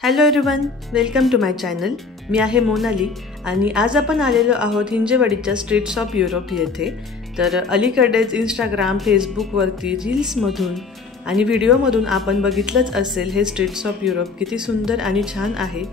Hello everyone, welcome to my channel. मी आहे मोनाली आणि आज आपण आलेलो आहोत हिंजेवाडीच्या स्ट्रीट्स ऑफ युरोप येथे. तर अलीकडेच इंस्टाग्राम, फेसबुकवरती रील्समधून आणि व्हिडिओमधून आपण बघितलंच असेल हे स्ट्रीट्स ऑफ युरोप किती सुंदर आणि छान आहे.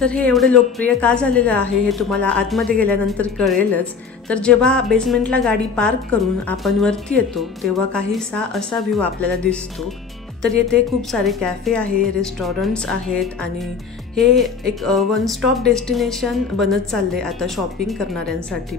तर हे एवढे लोकप्रिय का झालेलं आहे हे तुम्हाला आतमध्ये गेल्यानंतर कळेलच. तर जेव्हा बेसमेंटला गाडी पार्क करून आपण वरती येतो तेव्हा काहीसा असा व्ह्यू आपल्याला दिसतो. तर येथे खूप सारे कॅफे आहे, रेस्टॉरंट्स आहेत आणि हे एक वन स्टॉप डेस्टिनेशन बनत चालले आता शॉपिंग करणाऱ्यांसाठी.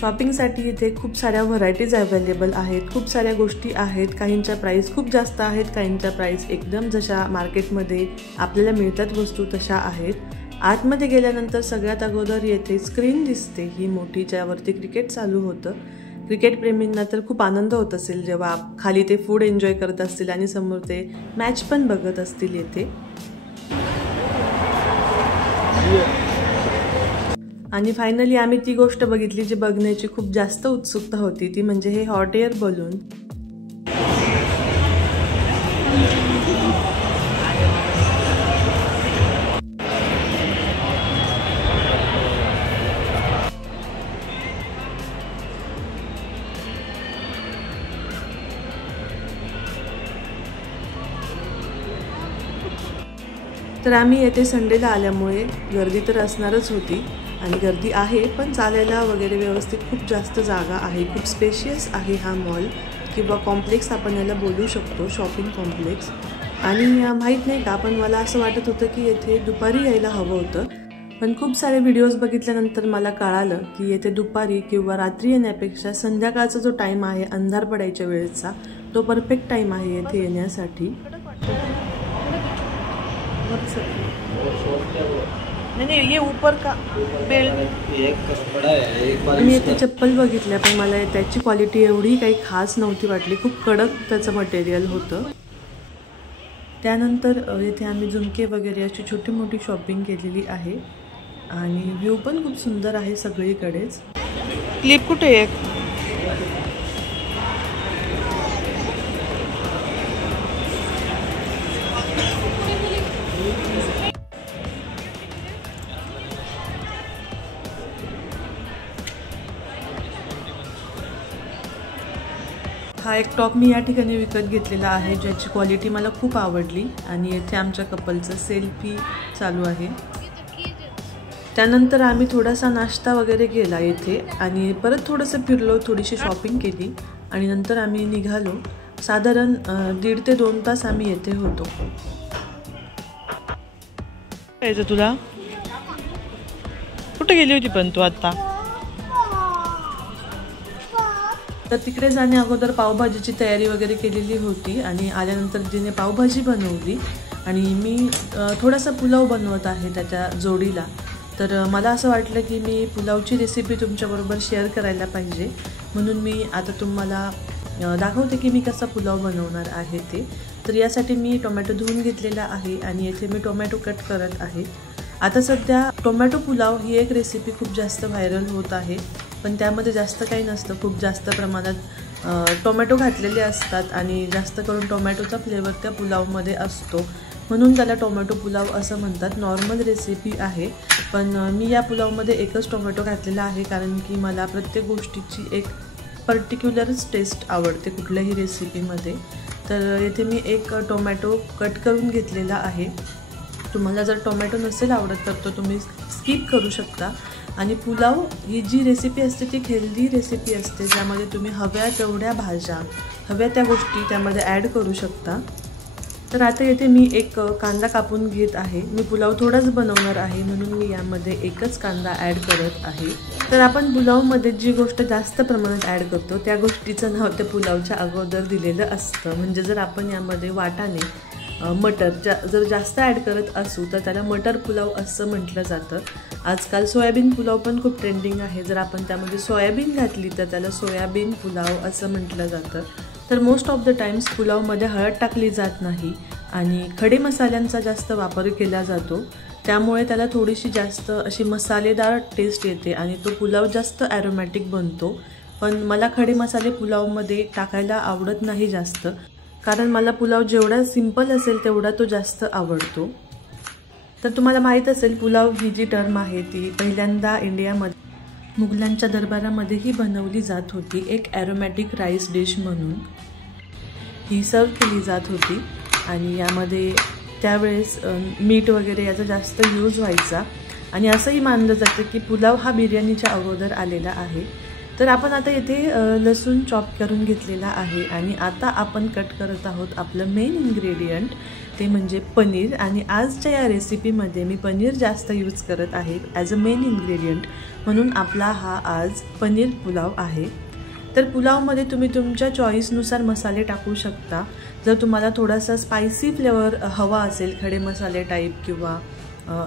शॉपिंगसाठी इथे खूप साऱ्या व्हरायटीज अवेलेबल आहेत, खूप साऱ्या गोष्टी आहेत. काहींच्या प्राईस खूप जास्त आहेत, काहींच्या प्राईस एकदम जशा मार्केटमध्ये आपल्याला मिळतात वस्तू तशा आहेत. आतमध्ये गेल्यानंतर सगळ्यात अगोदर येथे स्क्रीन दिसते ही मोठी, ज्यावरती क्रिकेट चालू होतं. क्रिकेट प्रेमींना तर खूप आनंद होत असेल जेव्हा खाली ते फूड एन्जॉय करत असतील आणि समोर ते मॅच पण बघत असतील येथे. आणि फायनली आम्ही ती गोष्ट बघितली जी बघण्याची खूप जास्त उत्सुकता होती, ती म्हणजे हे हॉट एअर बलून. तर आम्ही येथे संडेला आल्यामुळे गर्दी तर असणारच होती आणि गर्दी आहे, पण चालायला वगैरे व्यवस्थित खूप जास्त जागा आहे. खूप स्पेशियस आहे हा मॉल किंवा कॉम्प्लेक्स आपण याला बोलू शकतो, शॉपिंग कॉम्प्लेक्स. आणि माहीत नाही का, पण मला असं वाटत होतं की येथे दुपारी यायला हवं होतं. पण खूप सारे व्हिडिओज बघितल्यानंतर मला कळालं की येथे दुपारी किंवा रात्री येण्यापेक्षा संध्याकाळचा जो टाईम आहे अंधार पडायच्या वेळेचा, तो परफेक्ट टाईम आहे येथे येण्यासाठी. नहीं ये ऊपर का बेल्ट मी इथे चप्पल बघितल्या, पण मला त्याची क्वालिटी एवढी काही खास नव्हती वाटली. खूप कडक त्याचं मटेरियल होतं. त्यानंतर इथे आम्ही झुमके वगैरे अशी छोटी मोठी शॉपिंग केलेली आहे आणि व्ह्यू पण खूप सुंदर आहे सगळीकडेच. क्लिप कुठे आहे? हा एक टॉप मी या ठिकाणी विकत घेतलेला आहे, ज्याची क्वालिटी मला खूप आवडली. आणि येथे आमच्या कपलचं सेल्फी चालू आहे. त्यानंतर आम्ही थोडासा नाश्ता वगैरे केला येथे आणि परत थोडंसं फिरलो, थोडीशी शॉपिंग केली आणि नंतर आम्ही निघालो. साधारण 1.5 ते 2 तास आम्ही येथे होतो. यायचं तुला कुठे गेली होती पण तू आता? तर तिकडे जाण्या अगोदर पावभाजीची तयारी वगैरे केलेली होती आणि आल्यानंतर जिने पावभाजी बनवली आणि मी थोडासा पुलाव बनवत आहे त्याच्या जोडीला. तर मला असं वाटलं की मी पुलावची रेसिपी तुमच्याबरोबर शेअर करायला पाहिजे, म्हणून मी आता तुम्हाला दाखवते की मी कसा पुलाव बनवणार आहे ते. तर यासाठी मी टोमॅटो धुवून घेतलेला आहे आणि येथे मी टोमॅटो कट करत आहे. आता सध्या टोमॅटो पुलाव ही एक रेसिपी खूप जास्त व्हायरल होत आहे, पण त्यामध्ये जास्त काही नसतं. खूप जास्त प्रमाणात टोमॅटो घातलेले असतात आणि जास्त करून टोमॅटोचा फ्लेवर त्या पुलावमध्ये असतो, म्हणून त्याला टोमॅटो पुलाव असं म्हणतात. नॉर्मल रेसिपी आहे, पण मी या पुलावमध्ये एकच टोमॅटो घातलेला आहे कारण की मला प्रत्येक गोष्टीची एक पर्टिक्युलरच टेस्ट आवडते कुठल्याही रेसिपीमध्ये. तर येथे मी एक टोमॅटो कट करून घेतलेला आहे. तुम्हाला जर टोमॅटो नसेल आवडत तर तो तुम्ही स्किप करू शकता. आणि पुलाव ही जी रेसिपी असते ती हेल्दी रेसिपी असते, ज्यामध्ये तुम्ही हव्या तेवढ्या भाज्या, हव्या त्या गोष्टी त्यामध्ये ॲड करू शकता. तर आता येथे मी एक कांदा कापून घेत आहे. मी पुलाव थोडाच बनवणार आहे म्हणून मी यामध्ये एकच कांदा ॲड करत आहे. तर आपण पुलावमध्ये जी गोष्ट जास्त प्रमाणात ॲड करतो त्या गोष्टीचं नाव त्या पुलावच्या अगोदर दिलेलं असतं. म्हणजे जर आपण यामध्ये वाटाणे, मटर जर जास्त ॲड करत असू तर त्याला मटर पुलाव असं म्हटलं जातं. आजकाल सोयाबीन पुलाव पण खूप ट्रेंडिंग आहे. जर आपण त्यामध्ये सोयाबीन घातली तर त्याला सोयाबीन पुलाव असं म्हटलं जातं. तर मोस्ट ऑफ द टाइम्स पुलावमध्ये हळद टाकली जात नाही आणि खडे मसाल्यांचा जास्त वापर केला जातो, त्यामुळे त्याला थोडीशी जास्त अशी मसालेदार टेस्ट येते आणि तो पुलाव जास्त ॲरोमॅटिक बनतो. पण मला खडे मसाले पुलावमध्ये टाकायला आवडत नाही जास्त, कारण मला पुलाव जेवढा सिंपल असेल तेवढा तो जास्त आवडतो. तर तुम्हाला माहीत असेल पुलाव ही जी टर्म आहे ती पहिल्यांदा इंडियामध्ये मुघलांच्या दरबारामध्येही बनवली जात होती। एक ॲरोमॅटिक राईस डिश म्हणून ही सर्व केली जात होती आणि यामध्ये त्यावेळेस मीठ वगैरे याचा जास्त यूज व्हायचा आणि असंही मानलं जातं की पुलाव हा बिर्याणीच्या अगोदर आलेला आहे। तर आपण आता इथे लसूण चॉप करून घेतलेला आहे आणि आता आपण कट करत आहोत आपलं मेन इन्ग्रेडियंट, ते म्हणजे पनीर। आणि आजच्या या रेसिपीमध्ये मी पनीर जास्त यूज करत आहे ॲज अ मेन इन्ग्रेडियंट, म्हणून आपला हा आज पनीर पुलाव आहे। तर पुलावमध्ये तुम्ही तुमच्या चॉईसनुसार मसाले टाकू शकता। जर तुम्हाला थोडासा स्पायसी फ्लेवर हवा असेल, खडे मसाले टाईप किंवा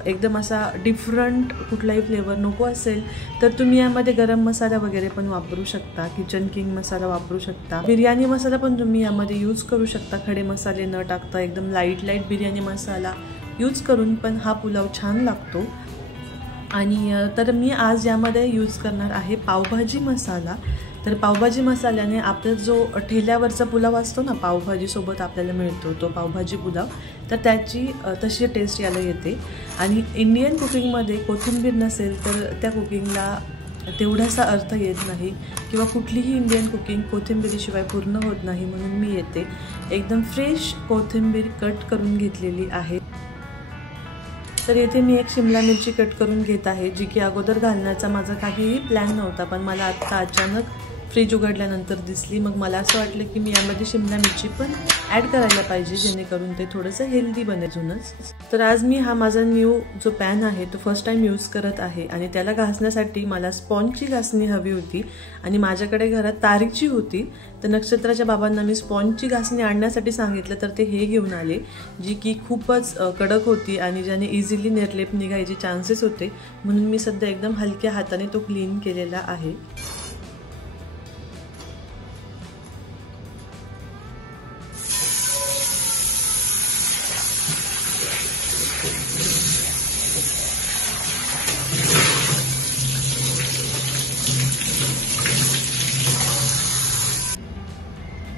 एकदम असा डिफरंट कुठलाही फ्लेवर नको असेल तर तुम्ही यामध्ये गरम मसाला वगैरे पण वापरू शकता, किचन किंग मसाला वापरू शकता, बिर्याणी मसाला पण तुम्ही यामध्ये यूज करू शकता। खडे मसाले न टाकता एकदम लाईट बिर्याणी मसाला यूज करून पण हा पुलाव छान लागतो। आणि तर मी आज यामध्ये यूज करणार आहे पावभाजी मसाला। तर पावभाजी मसाल्याने आपला जो ठेल्यावरचा पुलाव असतो ना, पावभाजीसोबत आपल्याला मिळतो तो पावभाजी पुलाव, तर त्याची तशी टेस्ट याला येते। आणि इंडियन कुकिंगमध्ये कोथिंबीर नसेल तर त्या कुकिंगला तेवढासा अर्थ येत नाही किंवा कुठलीही इंडियन कुकिंग कोथिंबीरीशिवाय पूर्ण होत नाही, म्हणून मी येते एकदम फ्रेश कोथिंबीर कट करून घेतलेली आहे। तर येथे मी एक शिमला मिरची कट करून घेत आहे, जी की अगोदर घालण्याचा माझा काहीही प्लॅन नव्हता, पण मला आत्ता अचानक फ्रीज उघडल्यानंतर दिसली। मग मला असं वाटलं की मी यामध्ये शिमला मिरची पण ॲड करायला पाहिजे, जेणेकरून ते थोडंसं हेल्दी बनेलच। तर आज मी हा माझा न्यू जो पॅन आहे तो फर्स्ट टाइम यूज करत आहे आणि त्याला घासण्यासाठी मला स्पॉन्जची घासणी हवी होती आणि माझ्याकडे घरात तारीची होती। तर नक्षत्राच्या बाबांना मी स्पॉन्जची घासणी आणण्यासाठी सांगितलं, तर ते हे घेऊन आले, जी की खूपच कडक होती आणि ज्याने इझिली निर्लेप निघायचे चान्सेस होते, म्हणून मी सध्या एकदम हलक्या हाताने तो क्लीन केलेला आहे।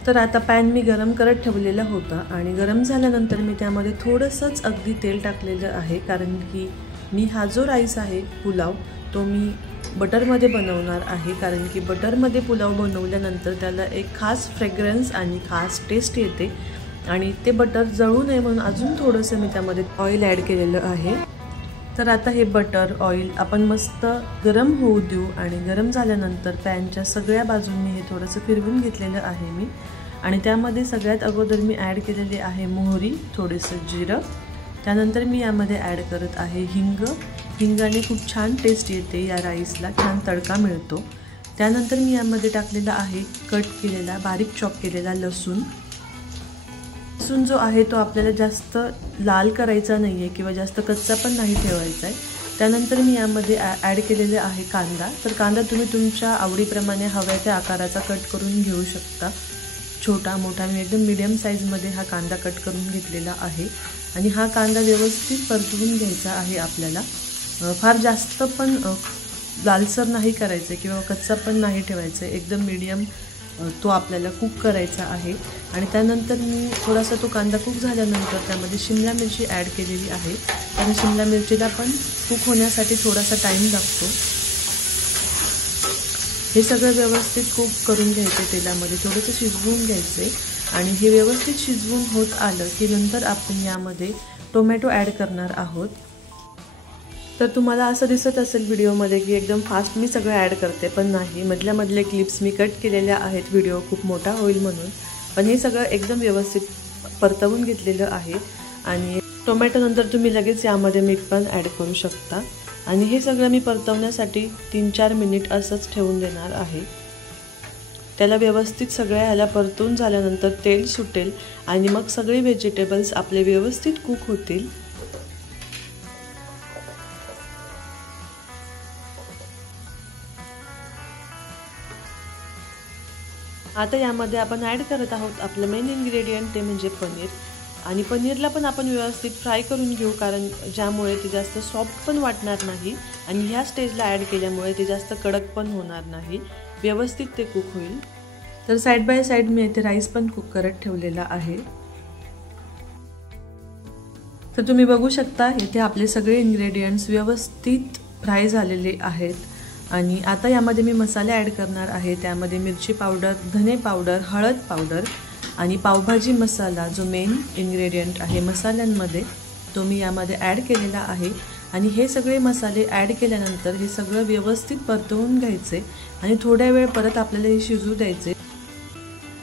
तर आता पॅन मी गरम करत ठेवलेला होता आणि गरम झाल्यानंतर मी त्यामध्ये थोडंसंच अगदी तेल टाकलेलं आहे, कारण की मी हा जो राईस आहे पुलाव तो मी बटरमध्ये बनवणार आहे। कारण की बटरमध्ये पुलाव बनवल्यानंतर त्याला एक खास फ्रेग्रन्स आणि खास टेस्ट येते आणि ते बटर जळू नये म्हणून अजून थोडंसं मी त्यामध्ये ऑइल ॲड केलेलं आहे। तर आता हे बटर ऑइल आपण मस्त गरम होऊ देऊ आणि गरम झाल्यानंतर पॅनच्या सगळ्या बाजूंनी हे थोडंसं फिरवून घेतलेलं आहे मी। आणि त्यामध्ये सगळ्यात अगोदर मी ॲड केलेली आहे मोहरी, थोडंसं जिरं, त्यानंतर मी यामध्ये ॲड करत आहे हिंग। हिंगाने खूप छान टेस्ट येते या राईसला, छान तडका मिळतो। त्यानंतर मी यामध्ये टाकलेला आहे कट केलेला बारीक चॉप केलेला लसूण। लसूण जो आहे तो आपल्याला जास्त लाल करायचा नाही आहे किंवा जास्त कच्चा पण नाही ठेवायचा आहे। त्यानंतर मी यामध्ये ॲड केलेले आहे कांदा। तर कांदा तुम्ही तुमच्या आवडीप्रमाणे हव्या त्या आकाराचा कट करून घेऊ शकता, छोटा मोठा। मी एकदम मीडियम साईजमध्ये हा कांदा कट करून घेतलेला आहे आणि हा कांदा व्यवस्थित परतवून घ्यायचा आहे आपल्याला। फार जास्त पण लालसर नाही करायचं किंवा कच्चा पण नाही ठेवायचं, एकदम मीडियम तो आपल्याला कुक करायचा आहे। आणि त्यानंतर मी थोडासा तो कांदा कुक झाल्यानंतर त्यामध्ये शिमला मिरची ॲड केलेली आहे, कारण शिमला मिरचीला पण कुक होण्यासाठी थोडासा टाईम लागतो। हे सगळं व्यवस्थित कुक करून घ्यायचं, तेलामध्ये थोडंसं शिजवून घ्यायचे आणि हे व्यवस्थित शिजवून होत आलं की नंतर आपण यामध्ये टोमॅटो ॲड करणार आहोत। तर तुम्हाला असं दिसत असेल व्हिडिओमध्ये की एकदम फास्ट मी सगळं ॲड करते, पण नाही, मधले क्लिप्स मी कट केलेल्या आहेत, व्हिडिओ खूप मोठा होईल म्हणून। पण हे सगळं एकदम व्यवस्थित परतवून घेतलेलं आहे आणि टोमॅटो नंतर तुम्ही लगेच यामध्ये मीठ पण ॲड करू शकता। आणि हे सगळं मी परतवण्यासाठी 3-4 मिनिट असंच ठेवून देणार आहे। त्याला व्यवस्थित सगळ्या ह्याला परतून झाल्यानंतर तेल सुटेल आणि मग सगळे व्हेजिटेबल्स आपले व्यवस्थित कुक होतील। आता यामध्ये आपण ॲड करत आहोत आपलं मेन इन्ग्रेडियंट, ते म्हणजे पनीर। आणि पनीरला पण आपण व्यवस्थित फ्राय करून घेऊ, कारण ज्यामुळे ते जास्त सॉफ्ट पण वाटणार नाही आणि ह्या स्टेजला ॲड केल्यामुळे ते जास्त कडक पण होणार नाही, व्यवस्थित ते कुक होईल। तर साईड बाय साईड मी इथे राईस पण कुक करत ठेवलेला आहे। तर तुम्ही बघू शकता इथे आपले सगळे इन्ग्रेडियंट्स व्यवस्थित फ्राय झालेले आहेत आणि आता यामध्ये मी मसाले ॲड करणार आहे। त्यामध्ये मिरची पावडर, धने पावडर, हळद पावडर आणि पावभाजी मसाला जो मेन इन्ग्रेडियंट आहे मसाल्यांमध्ये तो मी यामध्ये ॲड केलेला आहे आणि हे सगळे मसाले ॲड केल्यानंतर हे सगळं व्यवस्थित परतवून घ्यायचे आणि थोड्या वेळ परत आपल्याला हे शिजू द्यायचे।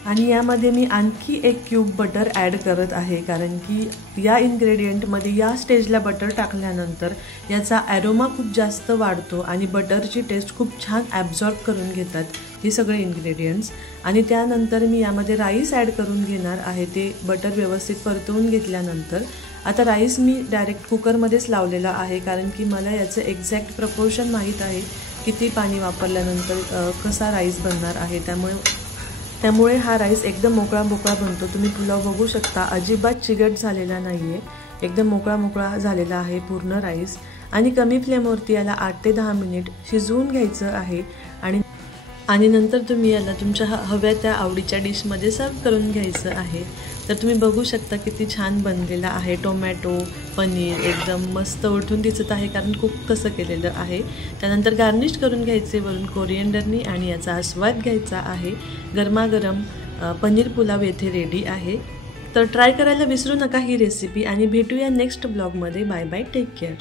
आणि यामध्ये मी आणखी 1 क्यूब बटर ॲड करत आहे कारण की या इन्ग्रेडियंटमध्ये या स्टेजला बटर टाकल्यानंतर याचा ॲरोमा खूप जास्त वाढतो आणि बटरची टेस्ट खूप छान ॲब्झॉर्ब करून घेतात हे सगळे इन्ग्रेडियंट्स। आणि त्यानंतर मी यामध्ये राईस ॲड करून घेणार आहे। ते बटर व्यवस्थित परतवून घेतल्यानंतर आता राईस मी डायरेक्ट कुकरमध्येच लावलेला आहे कारण की मला याचं एक्झॅक्ट प्रपोर्शन माहीत आहे किती पाणी वापरल्यानंतर कसा राईस बनणार आहे। त्यामुळे हा राईस एकदम मोकळा बनतो। तुम्ही पुलाव बघू शकता अजिबात चिकट झालेला नाही आहे, एकदम मोकळा झालेला आहे पूर्ण राईस। आणि कमी फ्लेमवरती याला 8 ते 10 मिनिट शिजवून घ्यायचं आहे आणि नंतर तुम्ही याला तुमच्या हव्या त्या आवडीच्या डिशमध्ये सर्व करून घ्यायचं आहे। तर तुम्ही बघू शकता किती छान बनलेला आहे। टोमॅटो, पनीर एकदम मस्त उठून दिसत आहे कारण कुक कसं केलेलं आहे। त्यानंतर गार्निश करून घ्यायचे वरून कोरिएंडरनी आणि याचा आस्वाद घ्यायचा आहे। गरमागरम पनीर पुलाव येथे रेडी आहे। तर ट्राय करायला विसरू नका ही रेसिपी आणि भेटूया नेक्स्ट ब्लॉगमध्ये। Bye bye, take care.